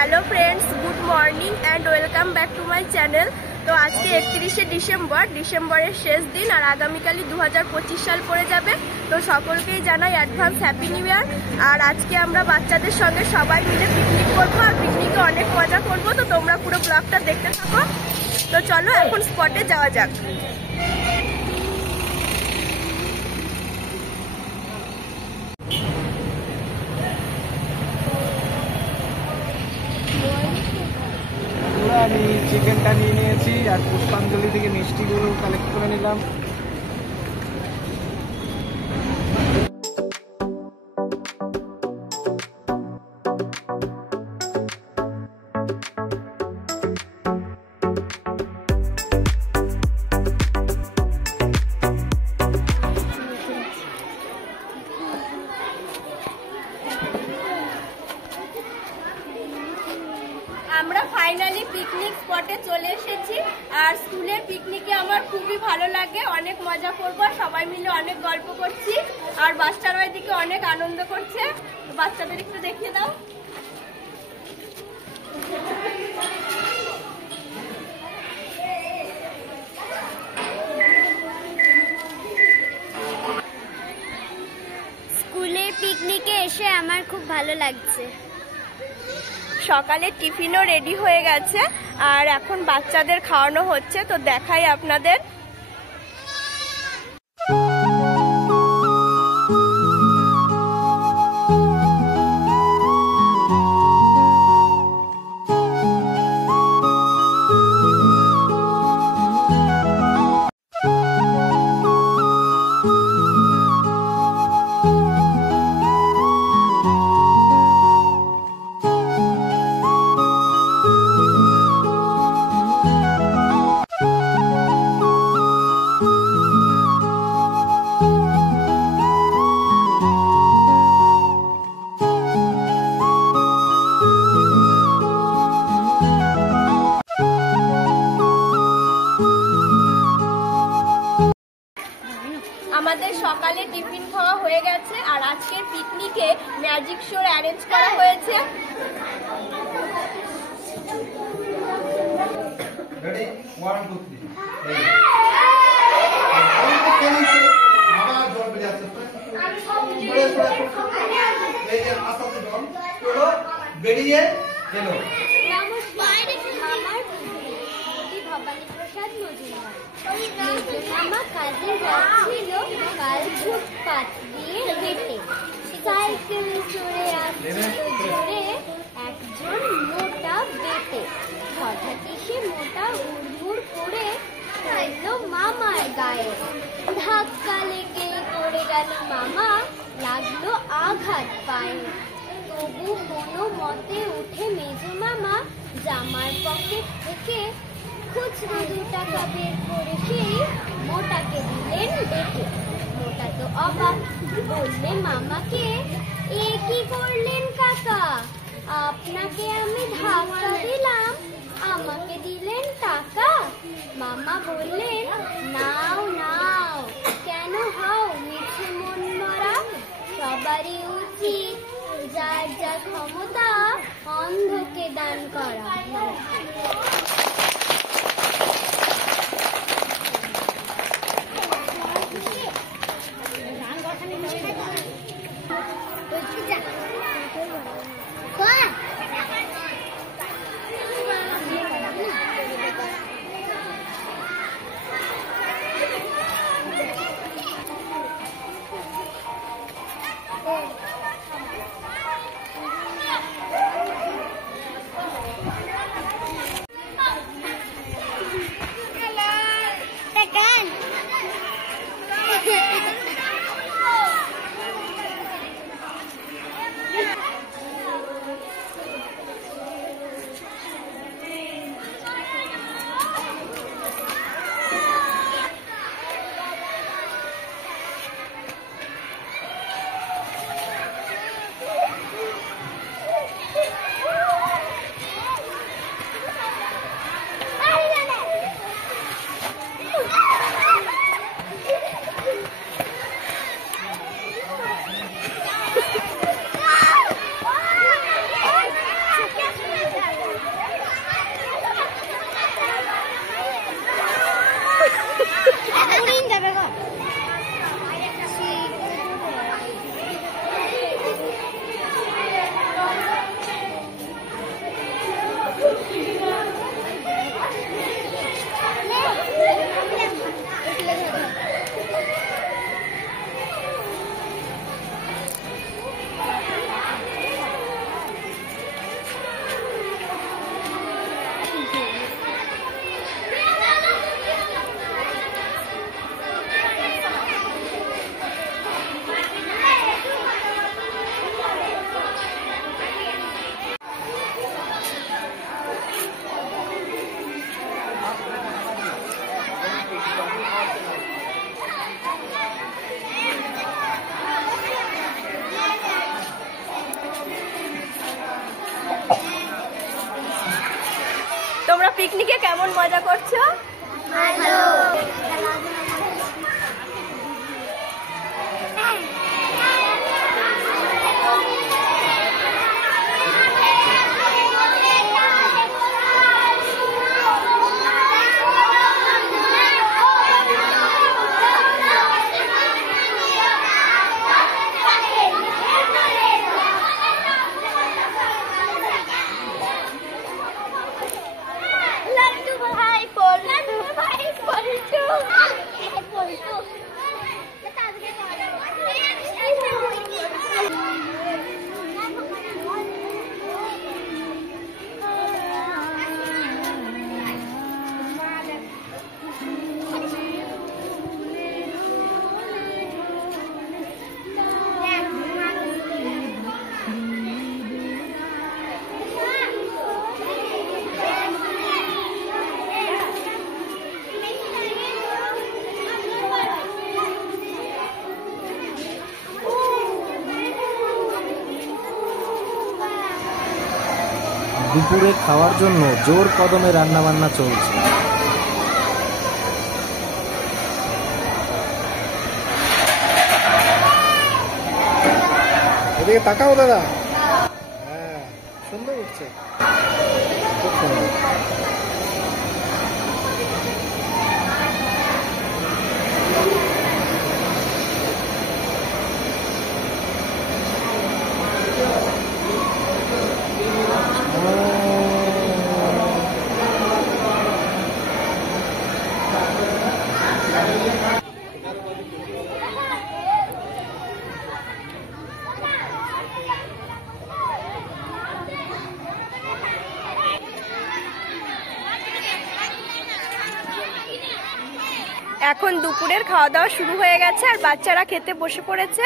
Hello friends, good morning and welcome back to my channel. तो आज के 31 December शेष दिन और आगामीकाली 2025 साल पड़े जाबे। तो सकलकेई Janai advance happy new year. और आज के आमरा बाच्चादेर संगे सबाई मिले पिकनिक करबो और पिकनिके अनेक मजा करबो। तो तोमरा पुरो ब्लगटा देखते थाको। तो चलो एखन स्पटे जाওয়া যাক। আমি চিকেনটা নিয়ে নিয়েছি আর পুষ্পাঞ্জলি থেকে মিষ্টিগুলো কালেক্ট করে নিলাম। আমরা ফাইনালি পিকনিক স্পটে চলে এসেছি। আর স্কুলের পিকনিকে আমার খুবই ভালো লাগে, অনেক মজা করবো, সবাই মিলে অনেক গল্প করছি আর বাচ্চারা এদিকে অনেক আনন্দ করছে। বাচ্চাদের একটু দেখিয়ে দাও। স্কুলের পিকনিকে এসে আমার খুব ভালো লাগছে। সকালে টিফিনও রেডি হয়ে গেছে আর এখন বাচ্চাদের খাওয়ানো হচ্ছে। তো দেখাই আপনাদের। আমাদের সকালে টিফিন খাওয়া হয়ে গেছে আর আজকের পিকনিকে ম্যাজিক শোর অ্যারেঞ্জ করা হয়েছে। বেরিয়ে গেল। মামা কাজে যাচ্ছিল কাল ফুটপাত দিয়ে হেঁটে, সাইকেল চড়ে আসছিল জোরে একজন মোটা বেটে। হঠাৎ এসে মোটা হুড়মুড় করে পড়লো মামার গায়ে। ধাক্কা লেগে পড়ে গেল মামা, লাগলো আঘাত পায়ে। তবু কোনো মতে উঠে মেজো মামা জামার পকেট থেকে খুচরো 2 টাকা বের করে সেই মোটাকে দিলেন ডেকে। মোটা তো অবাক, বললে মামাকে, এ কি করলেন কাকা? আপনাকে আমি ধাক্কা দিলাম, আমাকে দিলেন টাকা? মামা বললেন, নাও নাও, কেন হও মিছে মন মরা? সবারই উচিত যার যা ক্ষমতা অন্ধকে দান করা। পিকনিকে কেমন মজা করছো? ভালো। দুপুরে খাওয়ার জন্য জোর কদমে রান্না বান্না চলছে। এদিকে তাকাও দাদা। হ্যাঁ, সুন্দর উঠছে, খুব সুন্দর। এখন দুপুরের খাওয়া দাওয়া শুরু হয়ে গেছে আর বাচ্চারা খেতে বসে পড়েছে।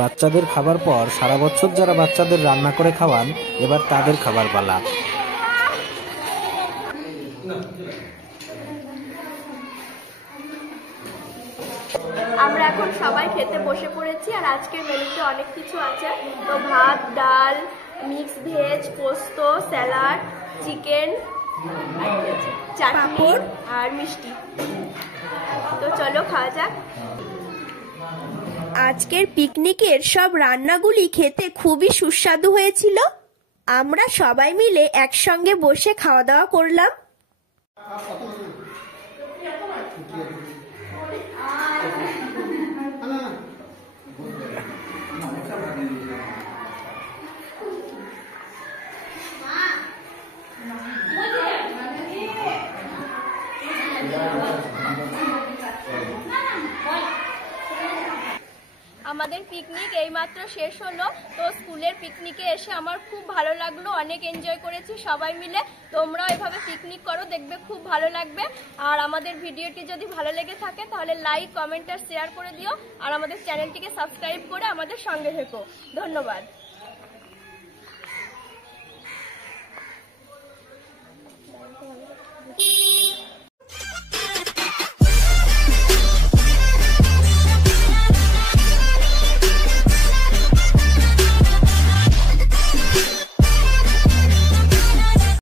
বাচ্চাদের খাবার পর সারা বছর যারা বাচ্চাদের রান্না করে খাওয়ান, এবার তাদের খাবার পালা। আমরা এখন সবাই খেতে বসে পড়েছি আর আজকের মেনুতে অনেক কিছু আছে। তো ভাত, ডাল, মিক্স ভেজ, পোস্ত, স্যালাড, চিকেন, চাটনি আর মিষ্টি। তো চলো খাওয়া যাক। আজকের পিকনিকের সব রান্নাগুলি খেতে খুবই সুস্বাদু হয়েছিল। আমরা সবাই মিলে একসঙ্গে বসে খাওয়া দাওয়া করলাম। আমাদের পিকনিক এইমাত্র শেষ হলো। তো স্কুলের পিকনিকে এসে আমার খুব ভালো লাগলো, অনেক এনজয় করেছি সবাই মিলে। তোমরাও এভাবে পিকনিক করো, দেখবে খুব ভালো লাগবে। আর আমাদের ভিডিওটি যদি ভালো লেগে থাকে তাহলে লাইক, কমেন্ট আর শেয়ার করে দিও। আর আমাদের চ্যানেলটিকে সাবস্ক্রাইব করে আমাদের সঙ্গে থেকো। ধন্যবাদ।